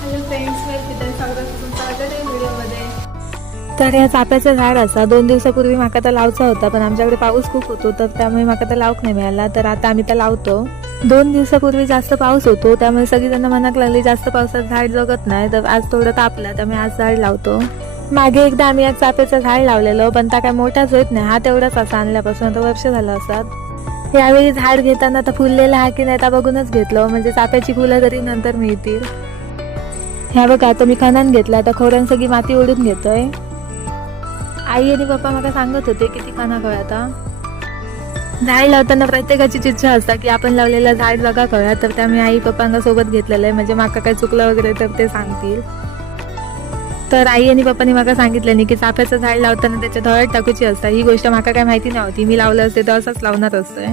Hello friends, welcome स्वागत तुमचं आजच्या व्हिडिओमध्ये. तर ह्या चाफ्याचं झाड असा 2 दिवसापूर्वी माका तर लावचा होता, पण आमच्याकडे पाऊस खूप होतो तर त्यामुळे माका तर लावक नाही मिळाला. तर आता आम्ही तर लावतो. 2 दिवसापूर्वी जास्त पाऊस होतो त्यामुळे सगळीजण मनाक लागली जास्त पावसात झाड जगत नाही, तर आज थोडं तापलं त्यामुळे आज झाड लावतो. मागे एकदा आम्ही एक चाफ्याचं झाड लावलेलं, पण त्या काय मोठाच होत नाही. हा तेवढाच असा आणल्यापासून आता वर्ष झालं असतात. यावेळी झाड घेताना आता फुललेला हा की नाही त्या बघूनच घेतलं, म्हणजे चाफ्याची फुलं तरी नंतर मिळतील. ह्या बघा आता मी खणून घेतला, आता खोऱ्यान सगळी माती ओढून घेतोय. आई आणि पप्पा मला सांगत होते किती खणा कळ. आता झाड लावताना प्रत्येकाची इच्छा असता की आपण लावलेलं झाड जगा कळा, तर त्यामुळे आई पप्पांना सोबत घेतलेलं आहे, म्हणजे माका काही चुकलं वगैरे तर ते सांगतील. तर आई आणि पप्पांनी मला सांगितलं नाही की चाफ्याचं झाड लावताना त्याच्यात हळद टाकूची असता. ही गोष्ट माका काय माहिती नव्हती. मी लावलं असते तर असंच लावणार असतोय.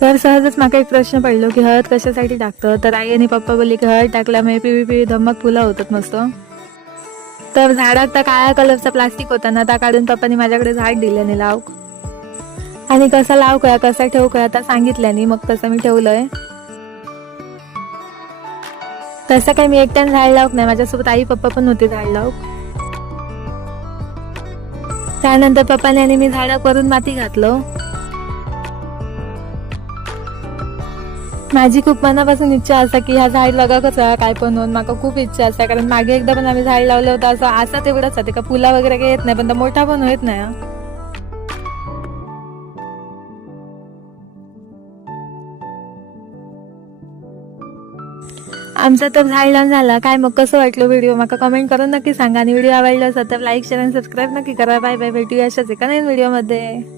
तर सहजच माका एक प्रश्न पडलो की हळद कशासाठी टाकतं. तर आई आणि पप्पा बोलले की हळद टाकल्यामुळे पिवळी पिवळी धम्मक फुलं होतात मस्त. तर झाडात त्या काळ्या कलरचा प्लास्टिक होता ना, त्या काढून पप्पानी माझ्याकडे झाड दिल्याने लावक. आणि कसा लाव कळा कसा ठेवू कळा आता सांगितल्याने मग तसं मी ठेवलंय. तसं काही मी एकट्याने झाड लावक नाही, माझ्यासोबत आई पप्पा पण होते झाड लावक. त्यानंतर पप्पाने आणि मी झाडात वरून माती घातलं. माझी खूप मनापासून इच्छा असा की ह्या झाड लगाकच काय पण होऊन माका खूप इच्छा असते, कारण मागे एकदा पण आम्ही झाड लावलं होतं असं असा तेवढंच होते का फुला वगैरे काही येत नाही, पण मोठा पण होत नाही. आमचा तर झाड लावून झाला. काय मग कसं वाटलं व्हिडिओ माका कमेंट करून नक्की सांगा, आणि व्हिडिओ आवडला असेल तर लाईक शेअर आणि सबस्क्राईब नक्की करा. बाय बाय, भेटूया अशाच एका नवीन व्हिडिओमध्ये.